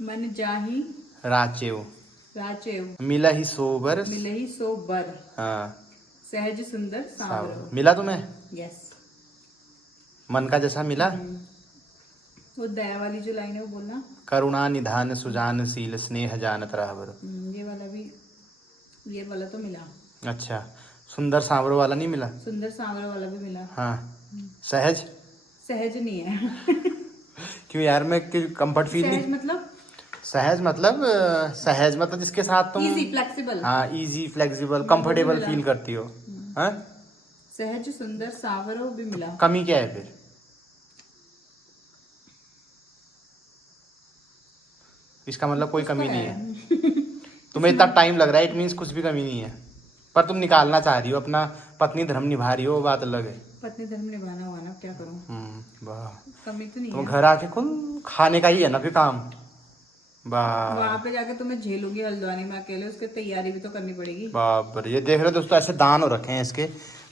मन जाही राचेव, राचेव मिला ही सोबर, मिले ही सो बर, हाँ सहज सुंदर सांवरो। मिला तुम्हें, यस। मन का जैसा मिला। वो दया वाली जो लाइन है वो बोलना। करुणा निधान सुजान शील स्नेह जानत रहबर। ये वाला भी, ये वाला तो मिला। अच्छा, सुंदर सांवरो वाला नहीं मिला। सुंदर सांवरा वाला भी मिला। हाँ, सहज, सहज नहीं है। क्यों यार, मैं कंफर्ट फील सहज नहीं। मतलब सहज मतलब सहज मतलब जिसके साथ तुम इजी फ्लेक्सिबल। हाँ इजी फ्लेक्सिबल कंफर्टेबल फील करती हो। हाँ, सहज सुंदर सांवरो भी मिला। कमी क्या है फिर। इसका मतलब कोई कमी नहीं है। तुम्हें इतना टाइम लग रहा है, इट मीन्स कुछ भी कमी नहीं है, पर तुम निकालना चाह रही हो, अपना पत्नी धर्म निभा रही हो, वो बात अलग है। पत्नी धर्म निभाना हुआ ना, क्या करूं। वाह, कमी तो नहीं तुम है। घर आके खुद खाने का ही है ना फिर काम। वाह, वहां पे जाके तुम्हें झेलूंगी हल्द्वानी में अकेले, उसकी तैयारी भी तो करनी पड़ेगी। बाप रे, ये देख रहे हो दोस्तों, ऐसे दान हो रखे हैं इसके।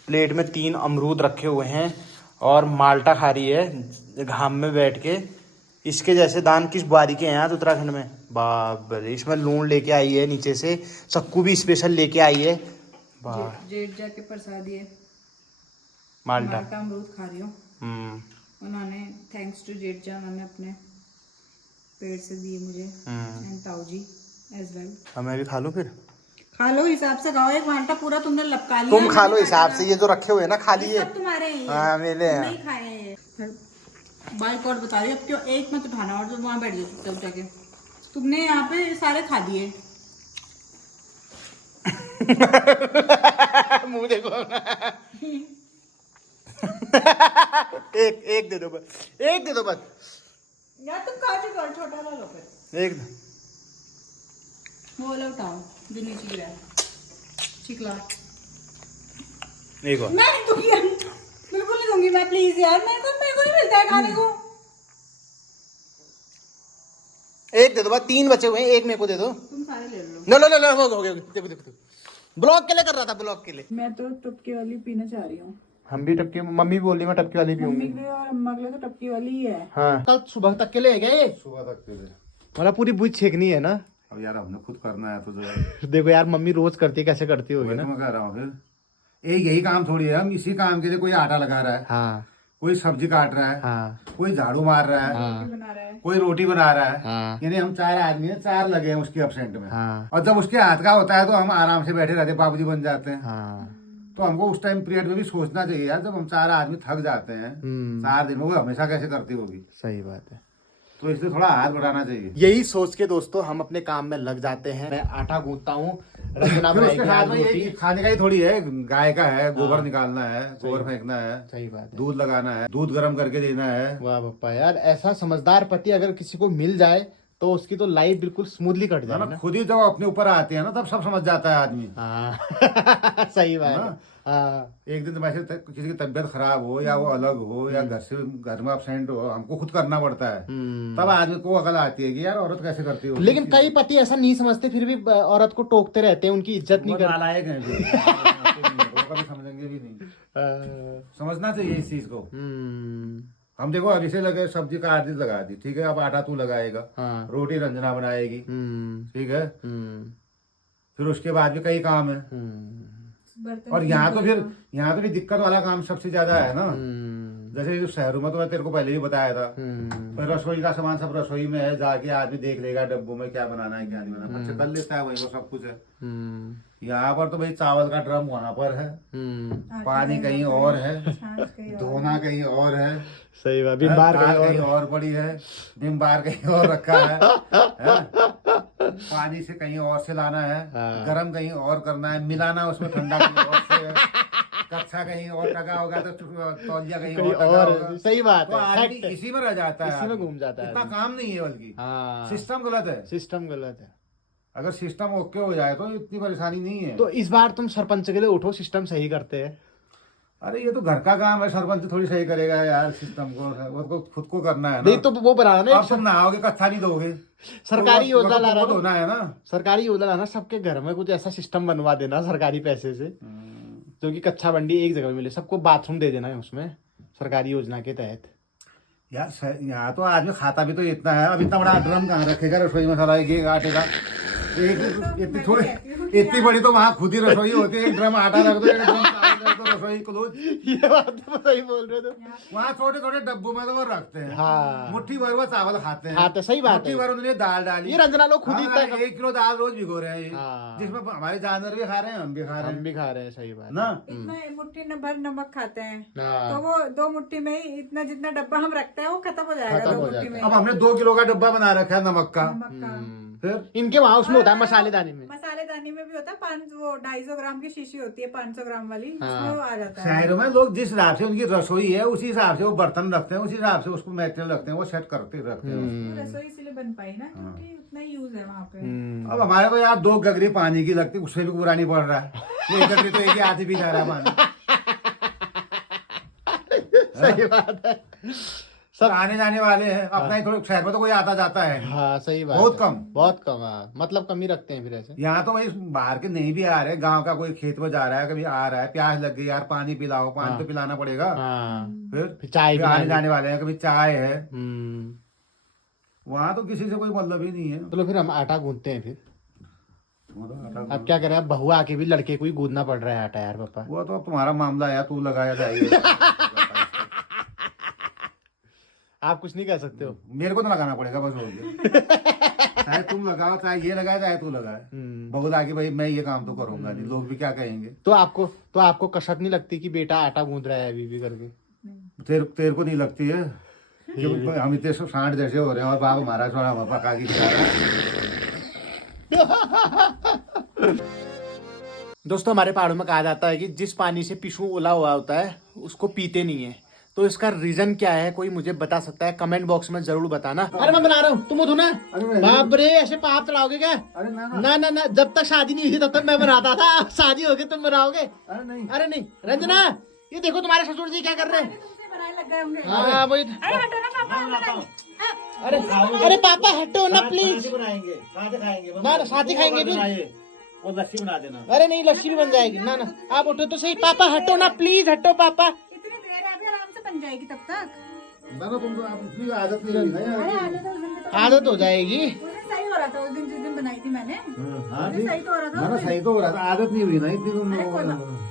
प्लेट में 3 अमरूद रखे हुए हैं और माल्टा खा रही है घाम में बैठ के। इसके जैसे दान किस बारी के हैं यार उत्तराखंड में। बाप रे, इसमें लूण लेके आई है नीचे से, सक्कू भी स्पेशल लेके आई है। वाह, जेठ जाके प्रसाद ये माल्टा। माल्टा अमरूद खा रही हूँ। उन्होंने थैंक्स टू जेठ जा, उन्होंने अपने पेड़ से दिए मुझे एंड ताऊ जी एज वेल। मैं भी खा लूं फिर। खा लो, हिसाब से खाओ। एक माल्टा पूरा तुमने लपका लिया। तुम खा लो हिसाब से, ये जो रखे हुए हैं ना खा लिए। सब तुम्हारे हैं ये। हाँ मेरे हैं। नहीं खाए हैं ये। बाइक और बता रही हूँ, अब क्यों एक मत उठाना और जो वहां बैठ जाओ चुपचाप जाके। तुमने यहाँ पे सारे खा दिए। मुंह देखो ना। एक दे दो बस, एक दे दो बस। यार तुम खा चुके हो, छोटा ला लो फिर। एक वो वाला उठाओ जो नीचे गिरा है, चिकला। एक और। मैं नहीं दूंगी यार, बिल्कुल नहीं दूंगी मैं, प्लीज यार। मेरे को नहीं मिलता है खाने को। एक दे दो बस, 3 बचे हुए हैं, एक मेरे को दे दो। तुम सारे ले लो। लो लो लो लो, हो गया। देखो देखो, ब्लॉग के लिए कर रहा था, ब्लॉग के लिए। मैं तो टपकी वाली पीना चाह रही हूँ। हम भी टपकी, मम्मी बोल रही मैं टपकी वाली मम्मी पीऊंगी। के लिए और अम्मा के लिए तो टपकी वाली ही है। हाँ, कल सुबह तक के लिए है क्या ये? सुबह तक के लिए। मतलब पूरी बुझ छेकनी है ना। अब यार हमने खुद करना है तो जो है। देखो यार, मम्मी रोज करती है, कैसे करती होगी वही ना। तो मैं कह रहा हूँ फिर। यही काम थोड़ी है, हम इसी काम के लिए कोई आटा लगा रहा है, हाँ कोई सब्जी काट रहा है, हाँ कोई झाड़ू मार रहा है, हाँ बना रहा है। कोई रोटी बना रहा है। हाँ यानी हम 4 आदमी हैं, 4 लगे हैं उसके एब्सेंट में। हाँ और जब उसके हाथ का होता है तो हम आराम से बैठे रहते, बाबूजी बन जाते हैं। हाँ। तो हमको उस टाइम पीरियड में भी सोचना चाहिए यार, जब हम 4 आदमी थक जाते हैं 4 दिन में, वो हमेशा कैसे करती होगी। सही बात है। तो इसलिए थोड़ा हाथ बढ़ाना चाहिए। यही सोच के दोस्तों हम अपने काम में लग जाते हैं। मैं आटा गूंथता हूँ, रचना फिर उसके बनाएगी साथ आज में ये रोटी। खाने का ही थोड़ी है, गाय का है, गोबर निकालना है, गोबर फेंकना है, सही बात है। दूध लगाना है, दूध गर्म करके देना है। वाह पप्पा यार, ऐसा समझदार पति अगर किसी को मिल जाए तो उसकी तो लाइफ बिल्कुल स्मूथली कट जाए ना ना। खुद ही जब अपने ऊपर आते हैं ना, तब सब समझ जाता है आदमी। हाँ सही बात है। ना? हाँ एक दिन वैसे किसी की तबीयत खराब हो या वो अलग हो या घर में अपसेंट हो, हमको खुद करना पड़ता है। तब आदमी को अकल आती है कि यार औरत कैसे करती हो। लेकिन कई पति ऐसा नहीं समझते, फिर भी औरत को टोकते रहते हैं, उनकी इज्जत नहीं करते। नालायक है वो कभी समझेंगे भी नहीं। समझना चाहिए इस चीज को। हम देखो अब इसे लगे सब्जी का आदि लगा दी, ठीक है, अब आटा तू लगाएगा, हाँ। रोटी रंजना बनाएगी, ठीक है, फिर उसके बाद भी कई काम है। और यहाँ तो भी दिक्कत वाला काम सबसे ज्यादा है ना। जैसे जो शहरों में तो मैं तेरे को पहले ही बताया था, पर रसोई का सामान सब रसोई में है, जाके आदमी देख लेगा डब्बों में क्या बनाना है क्या नहीं बनाना, अच्छा कर लेता है, वही वो सब कुछ है। यहाँ पर तो भाई चावल का ड्रम वहां पर है, पानी कहीं और है, धोना कहीं और है, सही बात। बीमार कहीं और पड़ी है, बिम बार कहीं और रखा है? पानी से कहीं और से लाना है, गरम कहीं और करना है, मिलाना उसमें ठंडा कहीं और से है, कच्चा कहीं और टका होगा तो तौलिया कहीं और टका होगा। सही बात तो है। आदमी इसी में रह जाता है, इसी में घूम जाता है। इतना काम नहीं है, बल्कि सिस्टम गलत है। सिस्टम गलत है। अगर सिस्टम ओके हो जाए तो इतनी परेशानी नहीं है। तो इस बार तुम सरपंच के लिए उठो, सिस्टम सही करते हैं। अरे ये तो घर का काम है, सरपंच थोड़ी सही करेगा यार सिस्टम को, वो तो खुद को करना है ना। नहीं तो वो बनाना ना, अब तुम नहाओगे कच्चा नहीं दोगे, सरकारी योजना ला रहा होना है ना। सरकारी योजना लाना, सबके घर में कुछ ऐसा सिस्टम बनवा देना सरकारी पैसे से, जो कि कच्चा बंडी एक जगह में मिले, सबको बाथरूम दे देना है उसमें, सरकारी योजना के तहत। यार यहाँ तो आदमी खाता भी तो इतना है, अब इतना बड़ा ड्रम कहाँ रखेगा रसोई में सारा एक आटे का। इतनी थोड़ी इतनी बड़ी तो वहाँ खुद ही रसोई होती है, एक ड्रम आटा रख दो, एक ड्रम चावल रख दो, रसोई क्लोज। ये बात तो सही बोल रहे हो। वहाँ छोटे छोटे डब्बों में तो वो रखते हैं। हाँ। मुट्ठी भर वो चावल खाते हैं। हाँ तो सही बात है। मुट्ठी भर उन्होंने दाल डाली। ये रंजना लोग खुद ही 1 किलो दाल रोज भिगो रहे हैं, हाँ। जिसमें हमारे जानवर भी खा रहे हैं, हम भी खा रहे हम हैं भी खा रहे हैं, सही बात ना। इतना मुट्ठी भर नमक खाते हैं, हाँ। तो वो 2 मुट्ठी में ही इतना जितना डब्बा हम रखते हैं वो खत्म हो जाएगा 2 मुट्ठी में। अब हमने 2 किलो का डब्बा बना रखा है नमक का। नमक का फिर इनके वहाँ उसमें होता है मसालेदानी में। मसालेदानी में भी होता है, 250 ग्राम की शीशी होती है, 500 ग्राम वाली, उसमें वो आ जाता है। शहरों में लोग जिस हिसाब से उनकी रसोई है उसी हिसाब से वो बर्तन रखते हैं, उसी हिसाब से उसको मटेरियल रखते हैं, वो सेट करते रखते हैं उसको। रसोई इसलिए बन पाई ना क्योंकि उतना यूज है वहाँ पे। अब हमारे तो यार 2 गगरी पानी की लगती, उससे भी पूरा नहीं पड़ रहा है, एक गगरी तो एक ही आदमी पी जा रहा है पानी। सही बात है। सब आने जाने वाले हैं, अपना ही थोड़ा शहर में तो कोई आता जाता है नहीं। हाँ सही बात बहुत है। कम। बहुत कम। हाँ मतलब कम ही रखते हैं फिर ऐसे। यहाँ तो भाई बाहर के नहीं भी आ रहे, गांव का कोई खेत में जा रहा है, कभी आ रहा है, प्यास लग गई यार पानी पिलाओ, पानी तो पिलाना पड़ेगा। हाँ फिर चाय फिर आने जाने वाले हैं, कभी चाय है। हम्म। वहाँ तो किसी से कोई मतलब ही नहीं है। चलो फिर हम आटा गूंथते हैं फिर। अब क्या करें, अब बहू आके भी लड़के को ही गूंदना पड़ रहा है आटा यार पापा। वो तो तुम्हारा मामला है, तू लगाया जाएगा। आप कुछ नहीं कर सकते हो। मेरे को तो लगाना पड़ेगा बस, हो गया। चाहे तुम लगाओ, चाहे ये लगाए, चाहे तू लगाए, बहू लाके भाई मैं ये काम तो करूंगा नहीं, लोग भी क्या कहेंगे। तो आपको कसक नहीं लगती कि बेटा आटा गूंद रहा है अभी भी करके? तेरे को नहीं लगती है? क्यों हम इतने सांड जैसे हो रहे हैं और बाप हमारा सोना हम पका के खिला रहा है। दोस्तों हमारे पहाड़ों में कहा जाता है कि जिस पानी से पिशु उला हुआ होता है उसको पीते नहीं है। तो इसका रीजन क्या है, कोई मुझे बता सकता है? कमेंट बॉक्स में जरूर बताना। अरे मैं बना रहा हूँ, तुम उठो ना। बाप रे, ऐसे पाप चढ़ाओगे क्या? अरे ना ना ना, जब तक शादी नहीं हुई तब तक मैं बनाता था, शादी हो गई तुम बनाओगे? अरे नहीं रंजना, ये देखो तुम्हारे ससुर जी क्या कर रहे हैं। हाँ वही। अरे पापा हटो ना प्लीज। ना साथ ही खाएंगे फिर। वो लस्सी बना देना। अरे नहीं, लस्सी भी बन जाएगी। ना ना आप उठो तो सही। पापा हटो ना प्लीज, हटो पापा। इतनी देर है, अभी आराम से बन जाएगी तब तक। ना तुमको अपनी आदत नहीं हुई ना। आदत हो जाएगी। सही हो रहा था उस दिन, जिस दिन बनाई थी मैंने। हाँ सही तो हो रहा था। सही तो हो रहा था, आदत नहीं हुई ना इतनी।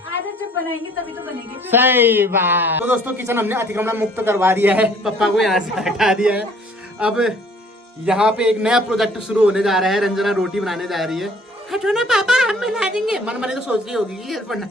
आदत जब बनाएंगे तभी तो बनेगी। सही बात। तो दोस्तों किचन हमने अतिक्रमण मुक्त करवा दिया है, पापा को यहाँ से हटा दिया है। अब यहाँ पे एक नया प्रोजेक्ट शुरू होने जा रहा है। रंजना रोटी बनाने जा रही है। हटो ना पापा, हम मिला देंगे। मन मने तो सोच रही होगी ये पढ़ना।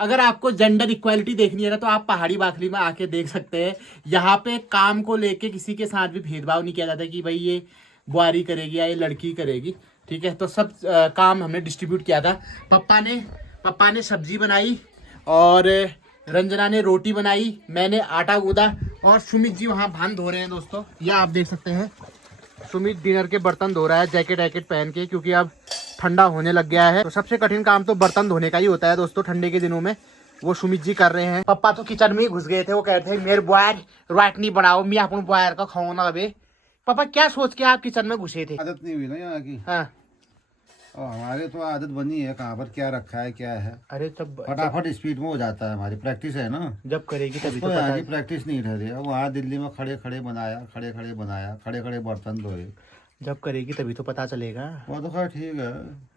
अगर आपको जेंडर इक्वालिटी देखनी है ना तो आप पहाड़ी बाखली में आके देख सकते हैं। यहाँ पे काम को लेके किसी के साथ भी भेदभाव नहीं किया जाता कि भाई ये बुआरी करेगी या ये लड़की करेगी। ठीक है, तो सब काम हमने डिस्ट्रीब्यूट किया था। पप्पा ने सब्जी बनाई और रंजना ने रोटी बनाई, मैंने आटा गूंदा और सुमित जी वहाँ भान धो रहे हैं। दोस्तों ये आप देख सकते हैं, सुमित डिनर के बर्तन धो रहा है जैकेट पहन के, क्योंकि अब ठंडा होने लग गया है। तो सबसे कठिन काम तो बर्तन धोने का ही होता है दोस्तों ठंडे के दिनों में। वो सुमित जी कर रहे हैं। पप्पा तो किचन में ही घुस गए थे। वो कह रहे थे मेरे बॉयर राइट नहीं बढ़ाओ, मैं अपन बॉयर का खाऊं ना। अबे पापा क्या सोच के आप किचन में घुसे थे? आदत नहीं हुई ना यहाँ की। हाँ और हमारे तो आदत बनी है, कहाँ पर क्या रखा है क्या है। अरे तब फटाफट स्पीड में हो जाता है, हमारी प्रैक्टिस है ना। जब करेगी तभी तो तो पता यहाँ की है। प्रैक्टिस नहीं ठहरी। अब वहाँ दिल्ली में खड़े खड़े बनाया, खड़े खड़े बर्तन धोए। जब करेगी तभी तो पता चलेगा वो तो खैर ठीक है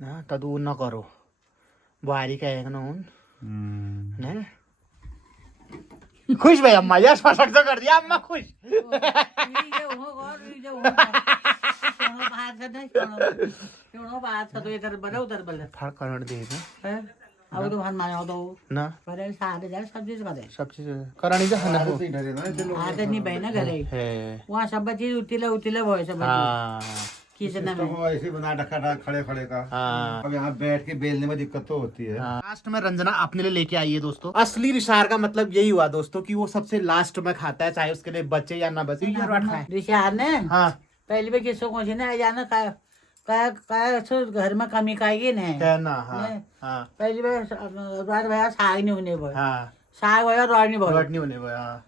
ना। तदू न करो बुआरी कहेगा ना उन ना। खुश भाई अम्मा, यश फसक तो कर दिया अम्मा खुश। फर्क करण दे ना सब चीज करणी जा ना आदत नहीं ठहरी ना इतने लोग। आदत नहीं भाई ना घरे है। वहाँ सब चीज उतीला भोय सब हाँ किचन में। तो ऐसे बना रखा था खड़े खड़े का। हाँ अब यहाँ बैठ के बेलने में दिक्कत तो होती है। लास्ट में रंजना अपने लिए लेके आई है दोस्तों। असली रिशार का मतलब यही हुआ दोस्तों कि वो सबसे लास्ट में खाता है, चाहे उसके लिए बचे या ना बचे। ये रोट खाए रिशार ने हाँ पहले भी किसको को ना जाना का घर में कमी खाएगी ने ना। हाँ हाँ पहली बार रात भैया साग नहीं होने बोल हाँ साग भैया रॉड नहीं बोल रोट नहीं होने वो। हाँ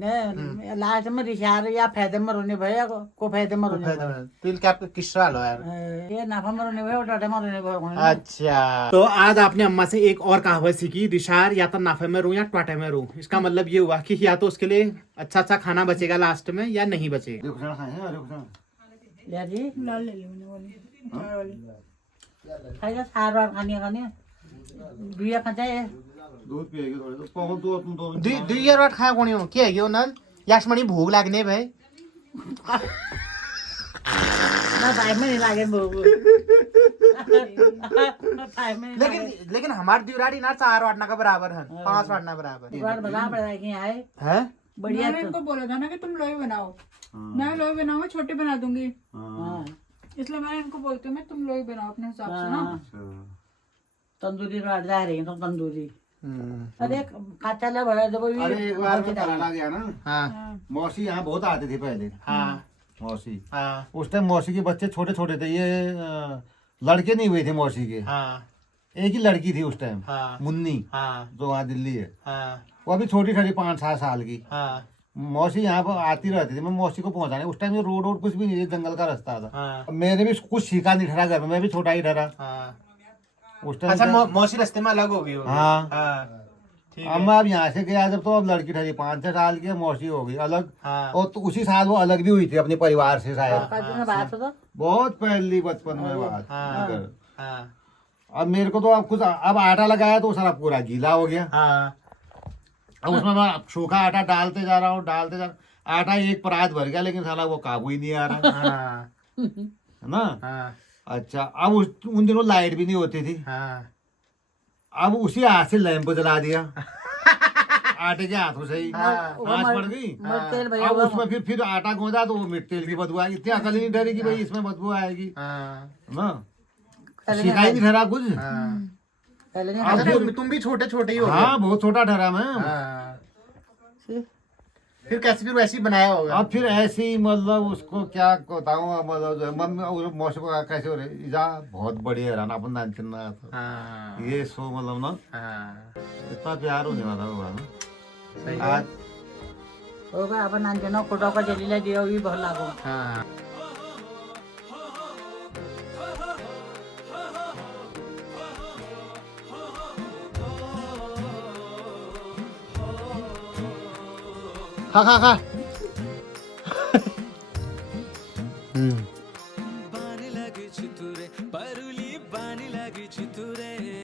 ने लास्ट में रिशार या फायदे में रोने भैया को फायदे में रोने भैया तिल क्या किसरा लो यार। ये नाफा में रोने भैया टाटे में रोने भैया। अच्छा, तो आज आपने अम्मा से एक और कहावत सीखी, रिशार या तो नाफे में रू या ट्वाटे में रू। इसका मतलब ये हुआ कि या तो उसके लिए अच्छा अच्छा खाना बचेगा लास्ट में या नहीं बचेगा। ले जी लाल ले ली मैंने वाली खाएगा सार और खानी बिया खाता है दूध पिएगी थोड़ी तो बहुत दो तुम दो दु यार वाट खाया कोनी हो के है नन याशमणी भूख लागने भाई ना भाई में नहीं लागे भूख भाई में लेकिन हमारे दिवराड़ी ना 4 वाटना का बराबर है, 5 वाटना बराबर बार बता पड़ा कि आए है। बढ़िया मैंने इनको बोला था ना कि तुम लोई बनाओ, मैं लोई बनाऊंगा छोटी बना दूंगी, इसलिए मैंने इनको बोलती हूँ मैं तुम लोई बनाओ अपने हिसाब से ना। तंदूरी रात जा रही तो तंदूरी अरे काचा ले बड़ा जब भी अरे एक बार मैं कराला गया ना। हाँ मौसी यहाँ बहुत आती थी पहले। हाँ मौसी हाँ उस टाइम मौसी के बच्चे छोटे छोटे थे, ये लड़के नहीं हुए थे मौसी के। हाँ एक ही लड़की थी उस टाइम, हाँ मुन्नी, हाँ जो वहाँ दिल्ली है। हाँ वो अभी छोटी छोटी 5-7 साल की। हाँ मौसी यहाँ पर आती रहती थी, मैं मौसी को पहुंचाने। उस टाइम ये रोड कुछ भी नहीं, जंगल का रास्ता था। हाँ मैंने भी कुछ सीखा नहीं ठहरा घर में, मैं भी छोटा ही ठहरा हाँ। उस टाइम। अच्छा मौसी रास्ते में अलग हो गई होगी। हाँ हाँ ठीक अब है। मैं अब यहाँ से गया जब, तो अब लड़की ठहरी 5-6 साल की, मौसी हो गई अलग। हाँ और तो उसी साल वो अलग भी हुई थी अपने परिवार से शायद। बात तो बहुत पहली बचपन में बात। हाँ इधर। हाँ अब मेरे को तो अब कुछ अब आटा लगाया तो सारा पूरा गीला हो गया। हाँ अब उसमें मैं सूखा आटा डालते जा रहा हूँ आटा एक परात भर गया, लेकिन साला वो काबू ही नहीं आ रहा हाँ है ना। हाँ अच्छा, अब उन दिनों लाइट भी नहीं होती थी। हाँ अब उसी हाथ से लैंप जला दिया आटे के हाथों से ही आँच पड़ गई। तेल भैया अब उसमें फिर आटा गूंदा तो वो मिर्च तेल की बदबू आएगी। इतनी अकल ही नहीं डरी कि भाई इसमें बदबू आएगी हाँ ना। सीखा ही नहीं ठहरा कुछ। पहले नहीं अब फिर तुम भी छोटे छोटे ही हो गए। हाँ बहुत छोटा ठहरा मैं। हाँ। फिर कैसे फिर वैसे ही बनाया होगा। अब फिर ऐसे ही मतलब उसको क्या बताऊँ, मतलब मम्मी मौसी को कैसे हो रही जा बहुत बढ़िया रहना अपन नान चिन्ना। हाँ ये सो मतलब ना हाँ इतना प्यार होने वाला होगा ना सही है। आज। होगा अपन नान फोटो का जलीला दिया भी बहुत लागो। हाँ खा खा खा